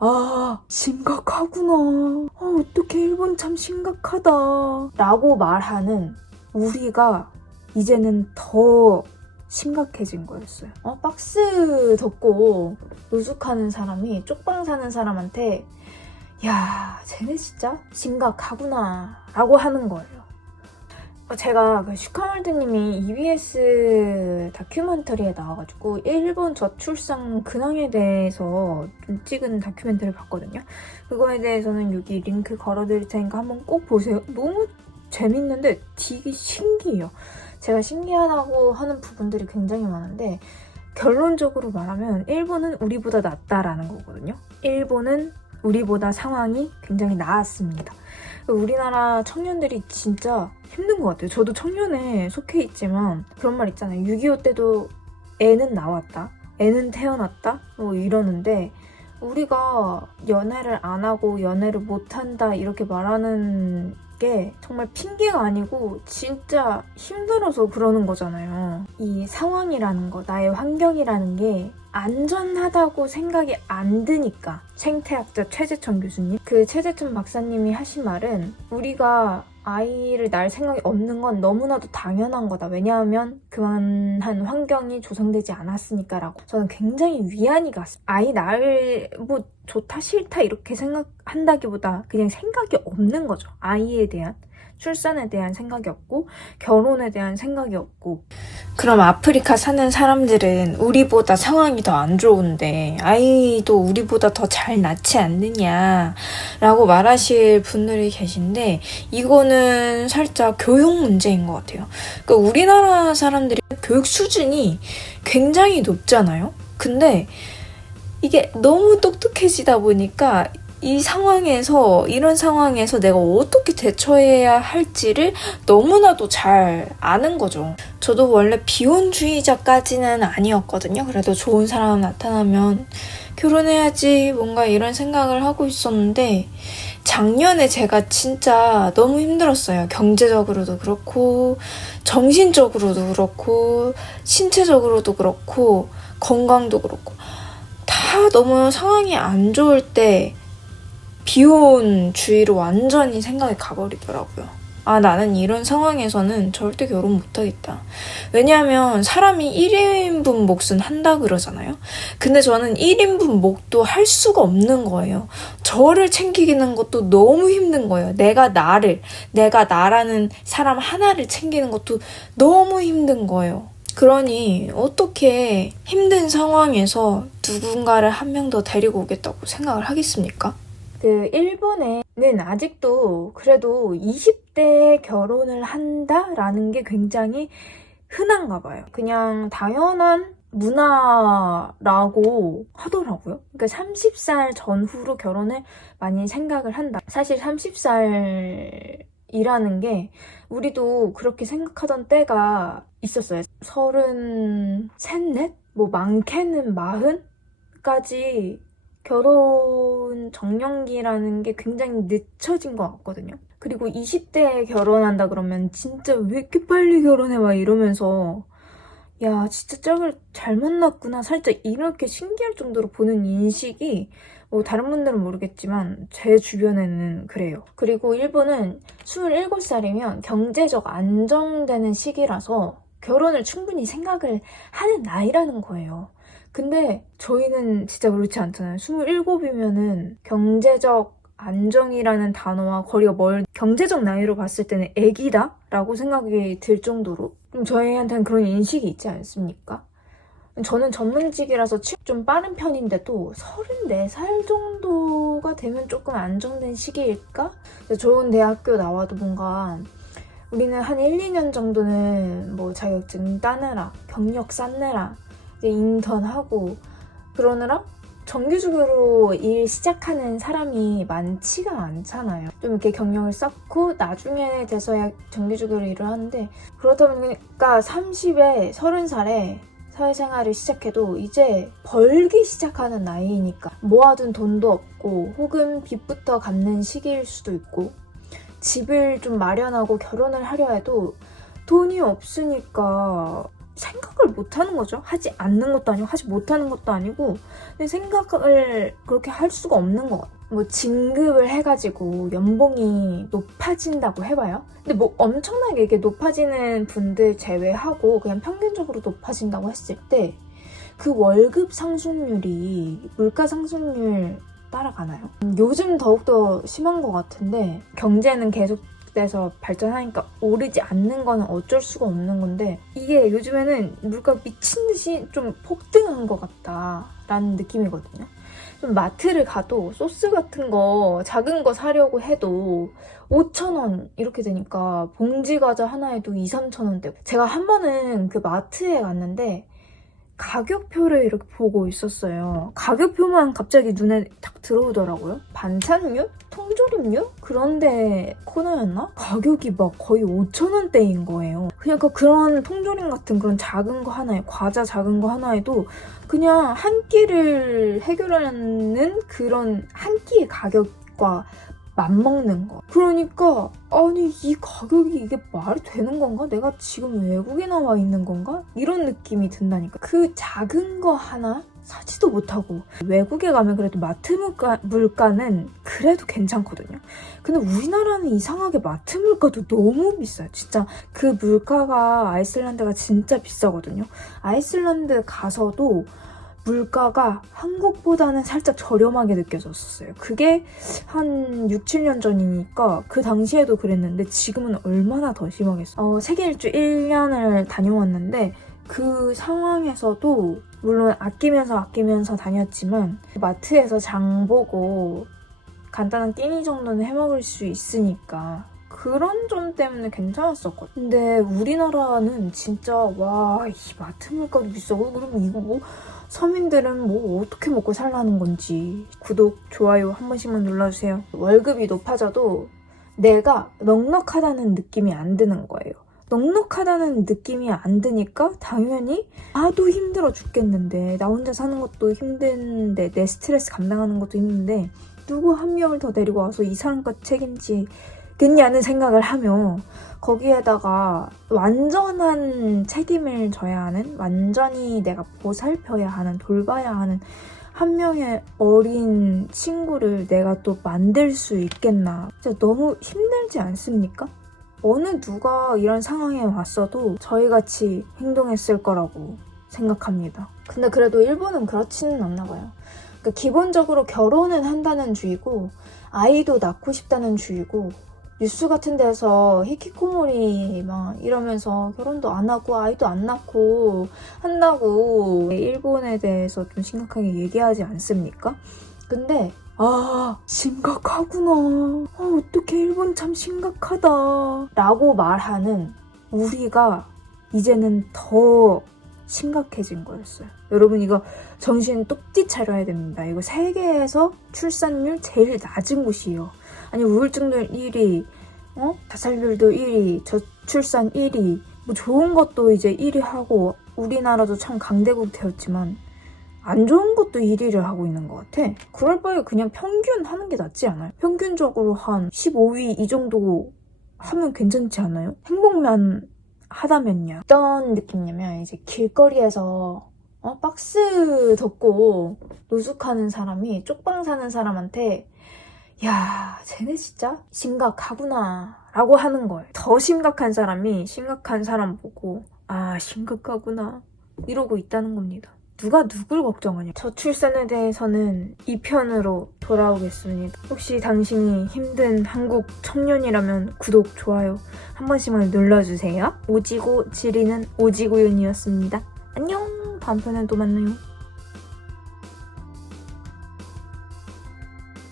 아, 심각하구나. 어떡해, 일본 참 심각하다. 라고 말하는 우리가 이제는 더 심각해진 거였어요. 박스 덮고 노숙하는 사람이 쪽방 사는 사람한테 야, 쟤네 진짜 심각하구나 라고 하는 거예요. 제가 그 슈카월드님이 EBS 다큐멘터리에 나와가지고 일본 저출산 근황에 대해서 좀 찍은 다큐멘터리를 봤거든요. 그거에 대해서는 여기 링크 걸어드릴 테니까 한번 꼭 보세요. 너무 재밌는데 되게 신기해요. 제가 신기하다고 하는 부분들이 굉장히 많은데 결론적으로 말하면 일본은 우리보다 낫다라는 거거든요. 일본은 우리보다 상황이 굉장히 나았습니다. 우리나라 청년들이 진짜 힘든 것 같아요. 저도 청년에 속해 있지만 그런 말 있잖아요. 6.25 때도 애는 나왔다, 애는 태어났다 뭐 이러는데 우리가 연애를 안 하고 연애를 못 한다 이렇게 말하는 게 정말 핑계가 아니고 진짜 힘들어서 그러는 거잖아요. 이 상황이라는 거, 나의 환경이라는 게 안전하다고 생각이 안 드니까. 생태학자 최재천 교수님, 그 최재천 박사님이 하신 말은 우리가 아이를 낳을 생각이 없는 건 너무나도 당연한 거다. 왜냐하면 그만한 환경이 조성되지 않았으니까 라고. 저는 굉장히 위안이 갔어요. 아이 낳을 뭐 좋다 싫다 이렇게 생각한다기보다 그냥 생각이 없는 거죠. 아이에 대한, 출산에 대한 생각이 없고 결혼에 대한 생각이 없고. 그럼 아프리카 사는 사람들은 우리보다 상황이 더 안 좋은데 아이도 우리보다 더 잘 낳지 않느냐 라고 말하실 분들이 계신데 이거는 살짝 교육 문제인 것 같아요. 그러니까 우리나라 사람들이 교육 수준이 굉장히 높잖아요. 근데 이게 너무 똑똑해지다 보니까 이런 상황에서 내가 어떻게 대처해야 할지를 너무나도 잘 아는 거죠. 저도 원래 비혼주의자까지는 아니었거든요. 그래도 좋은 사람 나타나면 결혼해야지 뭔가 이런 생각을 하고 있었는데 작년에 제가 진짜 너무 힘들었어요. 경제적으로도 그렇고 정신적으로도 그렇고 신체적으로도 그렇고 건강도 그렇고 다 너무 상황이 안 좋을 때 비혼주의로 완전히 생각이 가버리더라고요. 아, 나는 이런 상황에서는 절대 결혼 못하겠다. 왜냐하면 사람이 1인분 몫은 한다 그러잖아요. 근데 저는 1인분 몫도 할 수가 없는 거예요. 저를 챙기는 것도 너무 힘든 거예요. 내가 나라는 사람 하나를 챙기는 것도 너무 힘든 거예요. 그러니 어떻게 힘든 상황에서 누군가를 한 명 더 데리고 오겠다고 생각을 하겠습니까? 그 일본에는 아직도 그래도 20대에 결혼을 한다라는 게 굉장히 흔한가 봐요. 그냥 당연한 문화라고 하더라고요. 그러니까 30살 전후로 결혼을 많이 생각을 한다. 사실 30살이라는 게 우리도 그렇게 생각하던 때가 있었어요. 33, 4? 뭐 많게는 40까지 결혼 정년기라는 게 굉장히 늦춰진 것 같거든요. 그리고 20대에 결혼한다 그러면 진짜 왜 이렇게 빨리 결혼해 막 이러면서 야 진짜 짝을 잘 만났구나 살짝 이렇게 신기할 정도로 보는 인식이 뭐 다른 분들은 모르겠지만 제 주변에는 그래요. 그리고 일본은 27살이면 경제적 안정되는 시기라서 결혼을 충분히 생각을 하는 나이라는 거예요. 근데 저희는 진짜 그렇지 않잖아요. 27이면은 경제적 안정이라는 단어와 거리가 경제적 나이로 봤을 때는 애기다? 라고 생각이 들 정도로 좀 저희한테는 그런 인식이 있지 않습니까? 저는 전문직이라서 좀 빠른 편인데도 34살 정도가 되면 조금 안정된 시기일까? 좋은 대학교 나와도 뭔가 우리는 한 1, 2년 정도는 뭐 자격증 따느라, 경력 쌓느라 이제 인턴하고 그러느라 정규직으로 일 시작하는 사람이 많지가 않잖아요. 좀 이렇게 경력을 쌓고 나중에 돼서야 정규직으로 일을 하는데 그렇다 보니까 30에 30살에 사회생활을 시작해도 이제 벌기 시작하는 나이니까 모아둔 돈도 없고 혹은 빚부터 갚는 시기일 수도 있고 집을 좀 마련하고 결혼을 하려 해도 돈이 없으니까 생각을 못하는 거죠. 하지 않는 것도 아니고 하지 못하는 것도 아니고 생각을 그렇게 할 수가 없는 것 같아요. 뭐 진급을 해가지고 연봉이 높아진다고 해봐요. 근데 뭐 엄청나게 이게 높아지는 분들 제외하고 그냥 평균적으로 높아진다고 했을 때 그 월급 상승률이 물가 상승률 따라가나요? 요즘 더욱더 심한 것 같은데 경제는 계속돼서 발전하니까 오르지 않는 거는 어쩔 수가 없는 건데 이게 요즘에는 물가가 미친 듯이 좀 폭등한 것 같다라는 느낌이거든요. 좀 마트를 가도 소스 같은 거 작은 거 사려고 해도 5,000원 이렇게 되니까 봉지 과자 하나에도 2, 3,000원대. 제가 한 번은 그 마트에 갔는데 가격표를 이렇게 보고 있었어요. 가격표만 갑자기 눈에 딱 들어오더라고요. 반찬류? 통조림류? 그런데 코너였나? 가격이 막 거의 5,000원대인 거예요. 그러니까 그런 통조림 같은 그런 작은 거 하나에, 과자 작은 거 하나에도 그냥 한 끼를 해결하는 그런 한 끼의 가격과 맞먹는 거. 그러니까 아니 이 가격이 이게 말이 되는 건가? 내가 지금 외국에 나와 있는 건가? 이런 느낌이 든다니까. 그 작은 거 하나 사지도 못하고 외국에 가면 그래도 마트 물가는 그래도 괜찮거든요. 근데 우리나라는 이상하게 마트 물가도 너무 비싸요. 진짜 그 물가가 아이슬란드가 진짜 비싸거든요. 아이슬란드 가서도 물가가 한국보다는 살짝 저렴하게 느껴졌었어요. 그게 한 6, 7년 전이니까 그 당시에도 그랬는데 지금은 얼마나 더 심하겠어요. 세계 일주 1년을 다녀왔는데 그 상황에서도 물론 아끼면서 다녔지만 마트에서 장 보고 간단한 끼니 정도는 해먹을 수 있으니까 그런 점 때문에 괜찮았었거든요. 근데 우리나라는 진짜 와, 이 마트 물가도 비싸고 그러면 이거 뭐 서민들은 뭐 어떻게 먹고 살라는 건지. 구독, 좋아요 한 번씩만 눌러주세요. 월급이 높아져도 내가 넉넉하다는 느낌이 안 드는 거예요. 넉넉하다는 느낌이 안 드니까 당연히 나도 힘들어 죽겠는데 나 혼자 사는 것도 힘든데 내 스트레스 감당하는 것도 힘든데 누구 한 명을 더 데리고 와서 이 사람까지 책임지겠냐는 생각을 하며 거기에다가 완전한 책임을 져야 하는, 완전히 내가 보살펴야 하는, 돌봐야 하는 한 명의 어린 친구를 내가 또 만들 수 있겠나. 진짜 너무 힘들지 않습니까? 어느 누가 이런 상황에 왔어도 저희같이 행동했을 거라고 생각합니다. 근데 그래도 일본은 그렇지는 않나 봐요. 그러니까 기본적으로 결혼은 한다는 주의고 아이도 낳고 싶다는 주의고 뉴스 같은 데서 히키코모리 막 이러면서 결혼도 안 하고 아이도 안 낳고 한다고 일본에 대해서 좀 심각하게 얘기하지 않습니까? 근데 심각하구나. 어떡해, 일본 참 심각하다 라고 말하는 우리가 이제는 더 심각해진 거였어요. 여러분 이거 정신 똑띠 차려야 됩니다. 이거 세계에서 출산율 제일 낮은 곳이에요. 아니 우울증률 1위, 자살률도 1위, 저출산 1위, 뭐 좋은 것도 이제 1위 하고 우리나라도 참 강대국 되었지만 안 좋은 것도 1위를 하고 있는 것 같아. 그럴 바에 그냥 평균 하는 게 낫지 않아요? 평균적으로 한 15위 이 정도 하면 괜찮지 않아요? 행복만 하다면요. 어떤 느낌이냐면 이제 길거리에서 박스 덮고 노숙하는 사람이 쪽방 사는 사람한테 야, 쟤네 진짜 심각하구나 라고 하는 거예요. 더 심각한 사람이 심각한 사람 보고 심각하구나 이러고 있다는 겁니다. 누가 누굴 걱정하냐. 저출산에 대해서는 2편으로 돌아오겠습니다. 혹시 당신이 힘든 한국 청년이라면 구독, 좋아요 한 번씩만 눌러주세요. 오지고 지리는 오지구윤이었습니다. 안녕. 다음 편에 또 만나요.